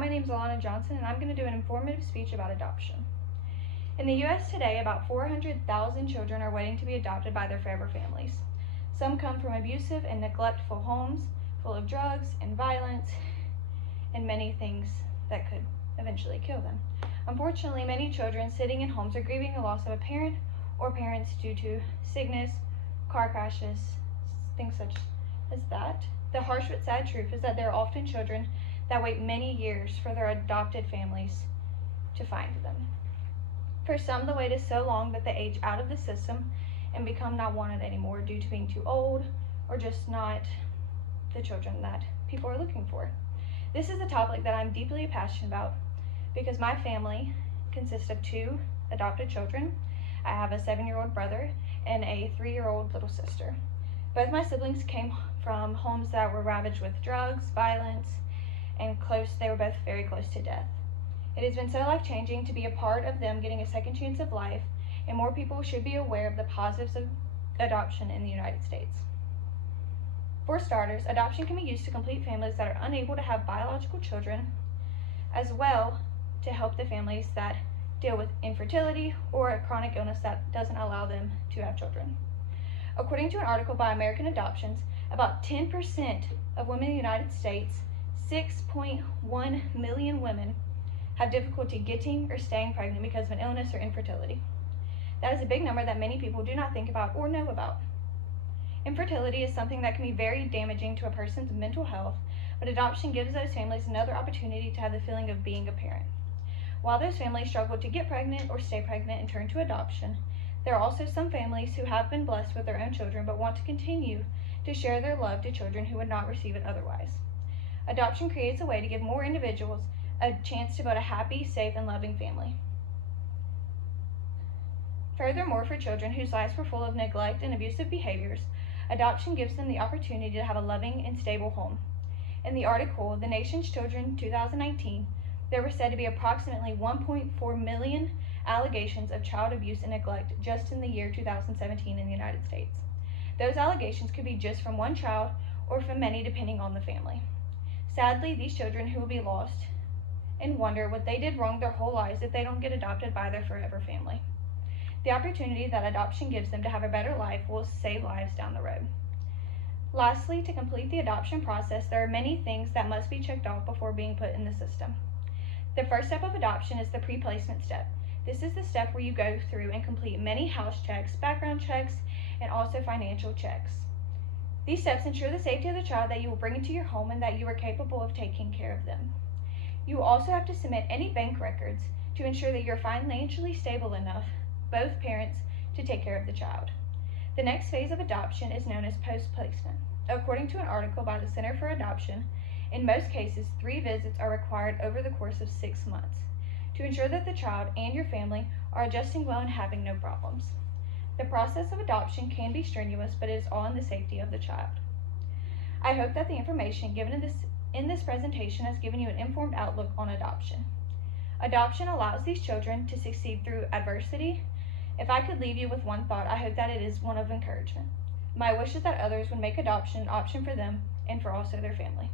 my name is Alana Johnson, and I'm going to do an informative speech about adoption. In the U.S. today, about 400,000 children are waiting to be adopted by their forever families. Some come from abusive and neglectful homes full of drugs and violence and many things that could eventually kill them. Unfortunately, many children sitting in homes are grieving the loss of a parent or parents due to sickness, car crashes, things such as that. The harsh but sad truth is that there are often children that wait many years for their adopted families to find them. For some, the wait is so long that they age out of the system and become not wanted anymore due to being too old or just not the children that people are looking for. This is a topic that I'm deeply passionate about because my family consists of 2 adopted children. I have a 7-year-old brother and a 3-year-old little sister. Both my siblings came from homes that were ravaged with drugs, violence, and they were both very close to death. It has been so life-changing to be a part of them getting a second chance of life, and more people should be aware of the positives of adoption in the United States. For starters, adoption can be used to complete families that are unable to have biological children, as well to help the families that deal with infertility or a chronic illness that doesn't allow them to have children. According to an article by American Adoptions, about 10% of women in the United States, 6.1 million women, have difficulty getting or staying pregnant because of an illness or infertility. That is a big number that many people do not think about or know about. Infertility is something that can be very damaging to a person's mental health, but adoption gives those families another opportunity to have the feeling of being a parent. While those families struggle to get pregnant or stay pregnant and turn to adoption, there are also some families who have been blessed with their own children but want to continue to share their love to children who would not receive it otherwise. Adoption creates a way to give more individuals a chance to build a happy, safe, and loving family. Furthermore, for children whose lives were full of neglect and abusive behaviors, adoption gives them the opportunity to have a loving and stable home. In the article, The Nation's Children 2019, there were said to be approximately 1.4 million allegations of child abuse and neglect just in the year 2017 in the United States. Those allegations could be just from one child or from many depending on the family. Sadly, these children who will be lost and wonder what they did wrong their whole lives if they don't get adopted by their forever family. The opportunity that adoption gives them to have a better life will save lives down the road. Lastly, to complete the adoption process, there are many things that must be checked off before being put in the system. The first step of adoption is the pre-placement step. This is the step where you go through and complete many house checks, background checks, and also financial checks. These steps ensure the safety of the child, that you will bring into your home, and that you are capable of taking care of them. You will also have to submit any bank records to ensure that you're financially stable enough, both parents, to take care of the child. The next phase of adoption is known as post-placement. According to an article by the Center for Adoption, in most cases, 3 visits are required over the course of 6 months to ensure that the child and your family are adjusting well and having no problems. The process of adoption can be strenuous, but it is all in the safety of the child. I hope that the information given in this presentation has given you an informed outlook on adoption. Adoption allows these children to succeed through adversity. If I could leave you with one thought, I hope that it is one of encouragement. My wish is that others would make adoption an option for them and for also their family.